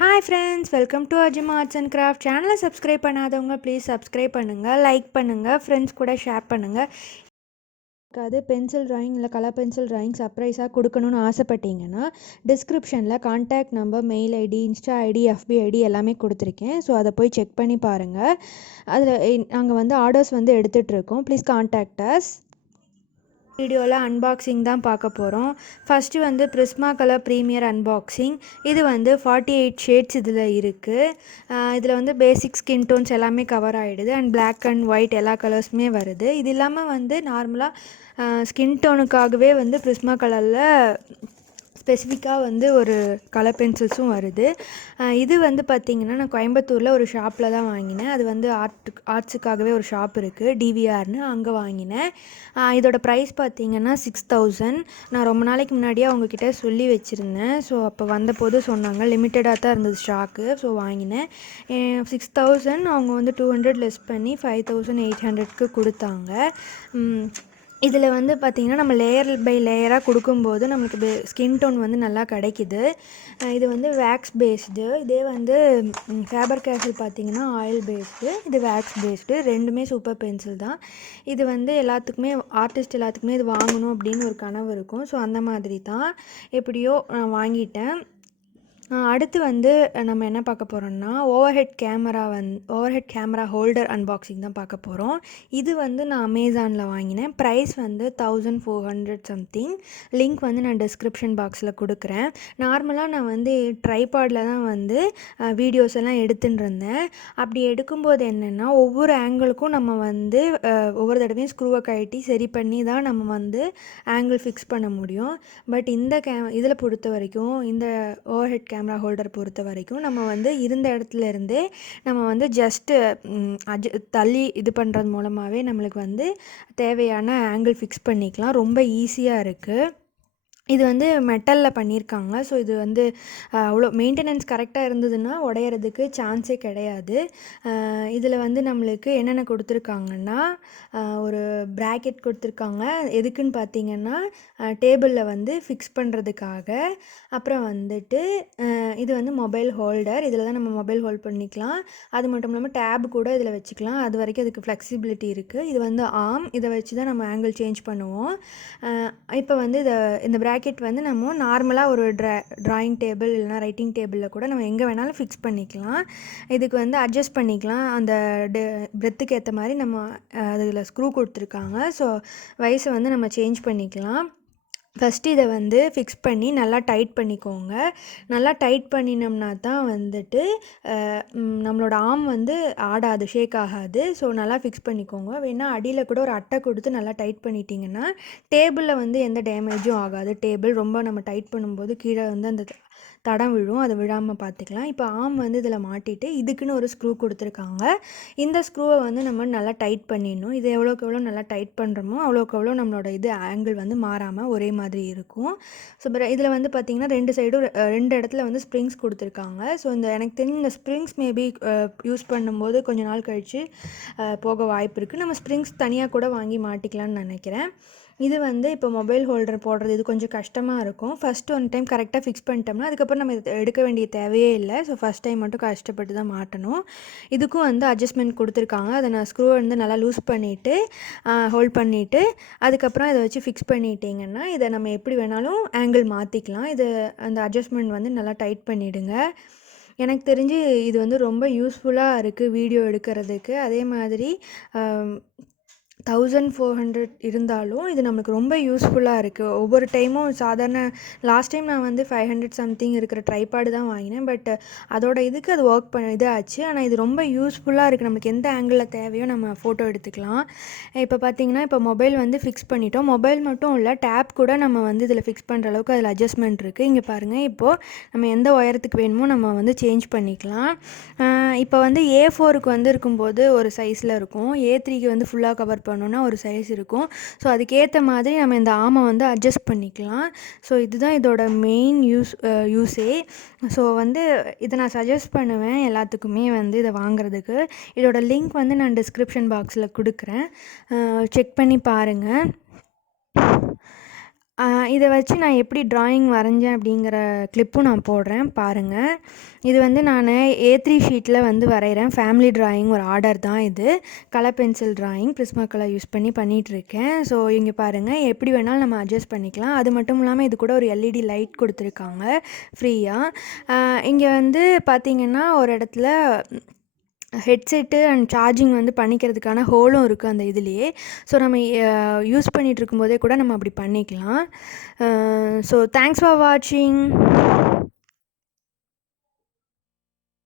Hi friends, welcome to arjamaartsandcrafts channel. Subscribe பண்ணாதவங்க please subscribe பண்ணுங்க, like பண்ணுங்க, friends கூட ஷேர் பண்ணுங்க. அது பென்சில் டிராயிங் இல்லை கலர் பென்சில் டிராயிங் சர்ப்ரைஸாக கொடுக்கணும்னு ஆசைப்பட்டீங்கன்னா டிஸ்கிரிப்ஷனில் contact number, mail ID, insta ID, FB ID எல்லாமே கொடுத்துருக்கேன். ஸோ அதை போய் செக் பண்ணி பாருங்கள். அதில் நாங்கள் வந்து ஆர்டர்ஸ் வந்து எடுத்துகிட்ருக்கோம். Please contact us. வீடியோவில் அன்பாக்சிங் தான் பார்க்க போகிறோம். ஃபஸ்ட்டு வந்து PRISMACOLOR ப்ரீமியர் அன்பாக்சிங். இது வந்து 48 ஷேட்ஸ் இதில் இருக்குது. இதில் வந்து பேசிக் ஸ்கின் டோன்ஸ் எல்லாமே கவர் ஆகிடுது அண்ட் பிளாக் அண்ட் ஒயிட் எல்லா கலர்ஸுமே வருது. இது இல்லாமல் வந்து நார்மலாக ஸ்கின் டோனுக்காகவே வந்து PRISMACOLORல ஸ்பெசிஃபிக்காக வந்து ஒரு கலர் பென்சில்ஸும் வருது. இது வந்து பார்த்திங்கன்னா நான் கோயம்புத்தூரில் ஒரு ஷாப்பில் தான் வாங்கினேன். அது வந்து ஆர்ட்ஸுக்காகவே ஒரு ஷாப் இருக்குது, டிவிஆர்னு, அங்கே வாங்கினேன். இதோட ப்ரைஸ் பார்த்திங்கன்னா 6000. நான் ரொம்ப நாளைக்கு முன்னாடியே அவங்கக்கிட்ட சொல்லி வச்சுருந்தேன். ஸோ அப்போ வந்தபோது சொன்னாங்க லிமிட்டடாக தான் இருந்தது ஸ்டாக்கு. ஸோ வாங்கினேன். 6000 அவங்க வந்து 200 லெஸ் பண்ணி 5800க்கு கொடுத்தாங்க. இதில் வந்து பார்த்திங்கன்னா நம்ம லேயர் பை லேயராக கொடுக்கும்போது நம்மளுக்கு ஸ்கின் டோன் வந்து நல்லா கிடைக்கிது. இது வந்து வேக்ஸ் பேஸ்டு. இதே வந்து ஃபேபர் கேசல் பார்த்திங்கன்னா ஆயில் பேஸ்டு, இது வேக்ஸ் பேஸ்டு. ரெண்டுமே சூப்பர் பென்சில் தான். இது வந்து எல்லாத்துக்குமே ஆர்டிஸ்ட் எல்லாத்துக்குமே இது வாங்கணும் அப்படின்னு ஒரு கனவு இருக்கும். ஸோ அந்த மாதிரி தான் எப்படியோ நான் வாங்கிட்டேன். அடுத்து வந்து நம்ம என்ன பார்க்க போகிறோம்னா ஓவர்ஹெட் கேமரா ஹோல்டர் அன்பாக்சிங் தான் பார்க்க போகிறோம். இது வந்து நான் அமேசானில் வாங்கினேன். ப்ரைஸ் வந்து 1400 சம்திங். லிங்க் வந்து நான் டிஸ்கிரிப்ஷன் பாக்ஸில் கொடுக்குறேன். நார்மலாக நான் வந்து ட்ரைபாடில் தான் வந்து வீடியோஸ் எல்லாம் எடுத்துகிட்டு இருந்தேன். அப்படி எடுக்கும்போது என்னென்னா ஒவ்வொரு ஆங்கிளுக்கும் நம்ம வந்து ஒவ்வொரு தடவையும் ஸ்க்ரூவை கழட்டி சரி பண்ணி தான் நம்ம வந்து ஆங்கிள் ஃபிக்ஸ் பண்ண முடியும். பட் இந்த இதில் பொறுத்த வரைக்கும், இந்த ஓவர்ஹெட் கேமரா ஹோல்டர் பொறுத்த வரைக்கும் நம்ம வந்து இருந்த இடத்துல இருந்தே நம்ம வந்து ஜஸ்ட்டு தள்ளி இது பண்ணுறது மூலமாகவே நம்மளுக்கு வந்து தேவையான ஆங்கிள் ஃபிக்ஸ் பண்ணிக்கலாம். ரொம்ப ஈஸியாக இருக்குது. இது வந்து மெட்டலில் பண்ணியிருக்காங்க. ஸோ இது வந்து அவ்வளோ மெயின்டெனன்ஸ் கரெக்டாக இருந்ததுன்னா உடையிறதுக்கு சான்ஸே கிடையாது. இதில் வந்து நம்மளுக்கு என்னென்ன கொடுத்துருக்காங்கன்னா ஒரு ப்ராக்கெட் கொடுத்துருக்காங்க. எதுக்குன்னு பார்த்தீங்கன்னா டேபிளில் வந்து ஃபிக்ஸ் பண்ணுறதுக்காக. அப்புறம் வந்துட்டு இது வந்து மொபைல் ஹோல்டர். இதில் தான் நம்ம மொபைல் ஹோல்ட் பண்ணிக்கலாம். அது மட்டும் இல்லாமல் டேப் கூட இதில் வச்சுக்கலாம். அது வரைக்கும் அதுக்கு ஃப்ளெக்சிபிலிட்டி இருக்குது. இது வந்து ஆர்ம். இதை வச்சு தான் நம்ம ஆங்கிள் சேஞ்ச் பண்ணுவோம். இப்போ வந்து இந்த ப்ராக்கெட் வந்து நம்ம நார்மலாக ஒரு ட்ராயிங் டேபிள் இல்லைனா ரைட்டிங் டேபிளில் கூட நம்ம எங்கே வேணாலும் ஃபிக்ஸ் பண்ணிக்கலாம். இதுக்கு வந்து அட்ஜஸ்ட் பண்ணிக்கலாம். அந்த பிரெத்துக்கு ஏற்ற மாதிரி நம்ம அதில் ஸ்க்ரூ கொடுத்துருக்காங்க. ஸோ வயசை வந்து நம்ம சேஞ்ச் பண்ணிக்கலாம். ஃபஸ்ட்டு இதை வந்து ஃபிக்ஸ் பண்ணி நல்லா டைட் பண்ணிக்கோங்க. நல்லா டைட் பண்ணினோம்னா தான் வந்துட்டு நம்மளோட ஆர்ம் வந்து ஆடாது, ஷேக் ஆகாது. ஸோ நல்லா ஃபிக்ஸ் பண்ணிக்கோங்க. வேணால் அடியில் கூட ஒரு அட்டை கொடுத்து நல்லா டைட் பண்ணிட்டீங்கன்னா டேபிளில் வந்து எந்த டேமேஜும் ஆகாது. டேபிள் ரொம்ப நம்ம டைட் பண்ணும்போது கீழே வந்து அந்த தடம் விழும், அதை விழாமல் பார்த்துக்கலாம். இப்போ ஆர்ம் வந்து இதில் மாட்டிட்டு இதுக்குன்னு ஒரு ஸ்க்ரூ கொடுத்துருக்காங்க. இந்த ஸ்க்ரூவை வந்து நம்ம நல்லா டைட் பண்ணிடணும். இது எவ்வளோக்கு எவ்வளோ நல்லா டைட் பண்ணுறோமோ அவ்வளோக்கு எவ்வளோ நம்மளோட இது ஆங்கிள் வந்து மாறாமல் ஒரே மாதிரி இருக்கும். ஸோ இதில் வந்து பார்த்திங்கன்னா ரெண்டு சைடும் 2 இடத்துல வந்து ஸ்ப்ரிங்ஸ் கொடுத்துருக்காங்க. ஸோ எனக்கு தெரிஞ்ச இந்த ஸ்ப்ரிங்ஸ் மேபி யூஸ் பண்ணும்போது கொஞ்சம் நாள் கழித்து போக வாய்ப்பு இருக்குது. நம்ம ஸ்ப்ரிங்ஸ் தனியாக கூட வாங்கி மாட்டிக்கலாம்னு நினைக்கிறேன். இது வந்து இப்போ மொபைல் ஹோல்டர் போடுறது இது கொஞ்சம் கஷ்டமாக இருக்கும். ஃபஸ்ட்டு ஒன் டைம் கரெக்டாக ஃபிக்ஸ் பண்ணிட்டோம்னா அதுக்கப்புறம் நம்ம எடுக்க வேண்டிய தேவையே இல்லை. ஸோ ஃபஸ்ட் டைம் மட்டும் கஷ்டப்பட்டு தான் மாட்டணும். இதுக்கும் வந்து அட்ஜஸ்ட்மெண்ட் கொடுத்துருக்காங்க. அதை நான் ஸ்க்ரூவை வந்து நல்லா லூஸ் பண்ணிவிட்டு ஹோல்ட் பண்ணிவிட்டு அதுக்கப்புறம் இதை வச்சு ஃபிக்ஸ் பண்ணிட்டீங்கன்னா இதை நம்ம எப்படி வேணாலும் ஆங்கிள் மாற்றிக்கலாம். இது அந்த அட்ஜஸ்ட்மெண்ட் வந்து நல்லா டைட் பண்ணிவிடுங்க. எனக்கு தெரிஞ்சு இது வந்து ரொம்ப யூஸ்ஃபுல்லாக இருக்குது வீடியோ எடுக்கிறதுக்கு. அதே மாதிரி 1400 இருந்தாலும் இது நம்மளுக்கு ரொம்ப யூஸ்ஃபுல்லாக இருக்குது. ஒவ்வொரு டைமும் சாதாரண லாஸ்ட் டைம் நான் வந்து 500 சம்திங் இருக்கிற ட்ரைபாடு தான் வாங்கினேன். பட் அதோட இதுக்கு அது ஒர்க் இதாச்சு. ஆனால் இது ரொம்ப யூஸ்ஃபுல்லாக இருக்குது. நமக்கு எந்த ஆங்கிளில் தேவையோ நம்ம ஃபோட்டோ எடுத்துக்கலாம். இப்போ பார்த்திங்கன்னா இப்போ மொபைல் வந்து ஃபிக்ஸ் பண்ணிட்டோம். மொபைல் மட்டும் இல்லை, டேப் கூட நம்ம வந்து இதில் ஃபிக்ஸ் பண்ணுற அளவுக்கு அதில் அட்ஜஸ்ட்மெண்ட் இருக்குது. இங்கே பாருங்கள், இப்போது நம்ம எந்த உயரத்துக்கு வேணுமோ நம்ம வந்து சேஞ்ச் பண்ணிக்கலாம். இப்போ வந்து A4க்கு வந்து இருக்கும்போது ஒரு சைஸில் இருக்கும், A3க்கு வந்து ஃபுல்லாக கவர் பண்ணோன்னா ஒரு சைஸ் இருக்கும். ஸோ அதுக்கேற்ற மாதிரி நம்ம இந்த ஆர்மை வந்து அட்ஜஸ்ட் பண்ணிக்கலாம். ஸோ இதுதான் இதோட மெயின் யூஸே. ஸோ வந்து இதை நான் சஜஸ்ட் பண்ணுவேன் எல்லாத்துக்குமே வந்து இதை வாங்குறதுக்கு. இதோட லிங்க் வந்து நான் டிஸ்கிரிப்ஷன் பாக்ஸில் கொடுக்குறேன், செக் பண்ணி பாருங்கள். இதை வச்சு நான் எப்படி ட்ராயிங் வரைஞ்சேன் அப்படிங்கிற கிளிப்பும் நான் போடுறேன் பாருங்கள். இது வந்து நான் A3 ஷீட்டில் வந்து வரைகிறேன். ஃபேமிலி ட்ராயிங் ஒரு ஆர்டர் தான் இது. கலர் பென்சில் ட்ராயிங் பிரிஸ்மாகலர் யூஸ் பண்ணி பண்ணிகிட்ருக்கேன். ஸோ இங்கே பாருங்கள், எப்படி வேணாலும் நம்ம அட்ஜஸ்ட் பண்ணிக்கலாம். அது மட்டும் இல்லாமல் இது கூட ஒரு LED லைட் கொடுத்துருக்காங்க ஃப்ரீயாக. இங்கே வந்து பார்த்திங்கன்னா ஒரு இடத்துல ஹெட்செட்டு அண்ட் சார்ஜிங் வந்து பண்ணிக்கிறதுக்கான ஹோலும் இருக்குது அந்த இதுலேயே. ஸோ நம்ம யூஸ் பண்ணிகிட்டு இருக்கும்போதே கூட நம்ம அப்படி பண்ணிக்கலாம். ஸோ தேங்க்ஸ் ஃபார் வாட்சிங்.